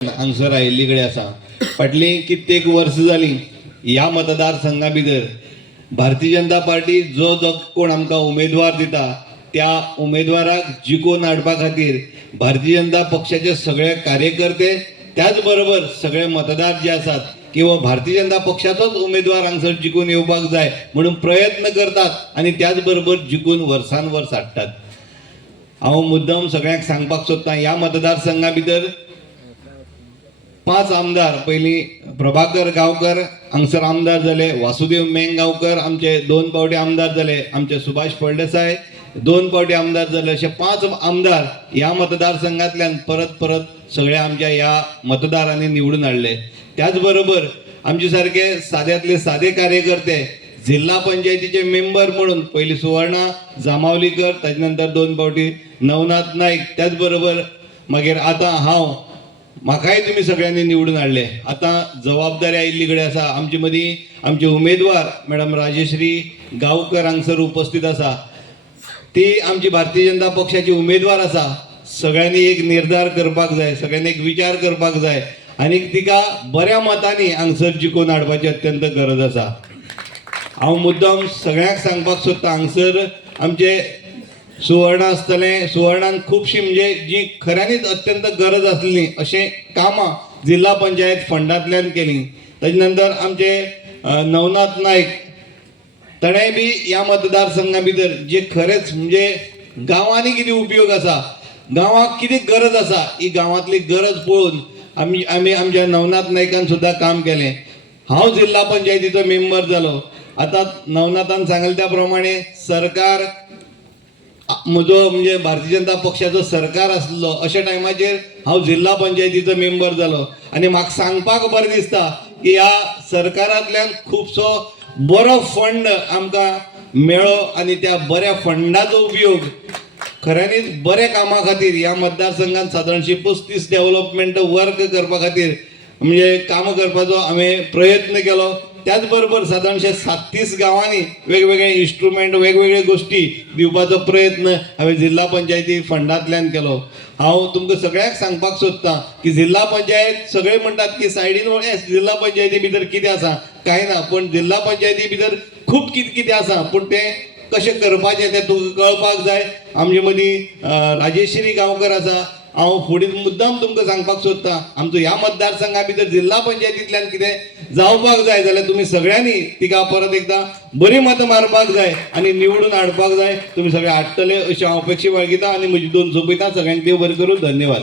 हांगसर आयिल्ली आसा फाटलीं कित्येक वर्ष जालीं ह्या मतदारसंघा भितर भारतीय जनता पार्टी जो जो कोण आमकां उमेदवार दिता त्या उमेदवाराक जिखून हाडपा खातीर भारतीय जनता पक्षाचे सगळे कार्यकर्ते त्याच बरोबर सगळे मतदार जे आसात किंवा भारतीय जनता पक्षाचोच उमेदवार हांगसर जिखून येवपाक जाय म्हणून प्रयत्न करतात आनी त्याच बरोबर जिखून वर्सान वर्स हाडटात हांव मुद्दम सगळ्यांक सांगपाक सोदतां ह्या मतदारसंघा भितर पांच आमदार पयलीं प्रभाकर गांवकर हांगसर आमदार जाले वासुदेव मेंगांवकर आमचे दोन पावटी आमदार जाले आमचे सुभाष फळदेसाय दोन पावटी आमदार जाले अशे पांच आमदार ह्या मतदारसंघांतल्यान परत परत सगळे आमच्या ह्या मतदारांनी निवडून हाडले त्याच बरोबर आमचे सारके साद्यांतले सादे कार्यकर्ते जिल्हा पंचायतीचे मेंबर म्हणून पयलीं सुवर्णा जामावलीकर त्याच्यानंतर नंतर दोन पावटी नवनाथ नाईक त्याच बरोबर मागीर आतां हांव म्हाकाय तुमी सगळ्यांनी निवडून हाडले आतां जबाबदारी आयिल्ली कडेन आसा आमचे मदीं आमचे उमेदवार मॅडम राजेश्री गांवकर हांगसर उपस्थित आसा ती आमची भारतीय जनता पक्षाची उमेदवार आसा सगळ्यांनी एक निर्धार करपाक जाय सगळ्यांनी एक विचार करपाक जाय. आनी तिका बऱ्या मतांनी हांगसर जिखून हाडपाची अत्यंत गरज आसा हांव मुद्दम सगळ्यांक सांगपाक सोदता हांगसर आमचे सुवर्ण आसतलें सुवर्णान खुबशीं म्हणजे जी खऱ्यांनीच अत्यंत गरज आसली अशें कामां जिल्हा पंचायत फंडांतल्यान केलीं. ताजे नंतर आमचे नवनाथ नायक ताणेंय बी ह्या मतदारसंघा भितर जे खरेंच म्हणजे गांवांनी कितें उपयोग आसा गांवांक कितें गरज आसा ही गांवांतली गरज पळोवन आमी आमी आमच्या नवनाथ नायकान सुद्दां काम केलें. हांव जिल्हा पंचायतीचो मेंबर जालो आतां नवनाथान सांगले त्या प्रमाणे सरकार म्हजो म्हणजे भारतीय जनता पक्षाचो सरकार आसलो अशा टायमाचेर हांव जिल्हा पंचायतीचो मेंबर जालो. आनी म्हाका सांगपाक बरें दिसता की ह्या सरकारांतल्यान खुबसो बरो फंड आमकां मेळ्ळो आनी त्या बऱ्या फंडाचो उपयोग. खऱ्यांनीच बऱ्या कामा खातीर ह्या मतदारसंघात सादारणशी पस्तीस डेव्हलपमेंट वर्क करपा खातीर म्हणजे काम करपाचो हांवें प्रयत्न केलो. त्याच बरोबर सादारणशे साततीस गांवांनी वेगवेगळे इन्स्ट्रुमेंट वेगवेगळे गोश्टी दिवपाचो प्रयत्न हांवें जिल्हा पंचायती फंडांतल्यान केलो. हांव तुमकां सगळ्यांक सांगपाक सोदतां की जिल्हा पंचायत सगळे म्हणटात की सायडीन हो वळ, जिल्हा पंचायती भितर कितें आसा? कांय ना पूण जिल्हा पंचायती भितर खूब कितें कितें आसा? पूण तें कशें करपाचें तें तुमकां कळपाक जाय. आमचे मदीं राजेश्री गांवकर आसा हांव फुडें मुद्दाम तुमकां सांगपाक सोदतां. आमचो ह्या मतदारसंघा भितर जिल्हा पंचायतींतल्यान कितें जावपाक जाय जाल्यार तुमी सगळ्यांनी तिका परत एकदां बरी मतां मारपाक जाय आनी निवडून हाडपाक जाय. तुमी सगळे हाडटले अशी हांव अपेक्षा बाळगितां आनी म्हजी दोन सोपयतां सगळ्यांक देव बरें करून धन्यवाद.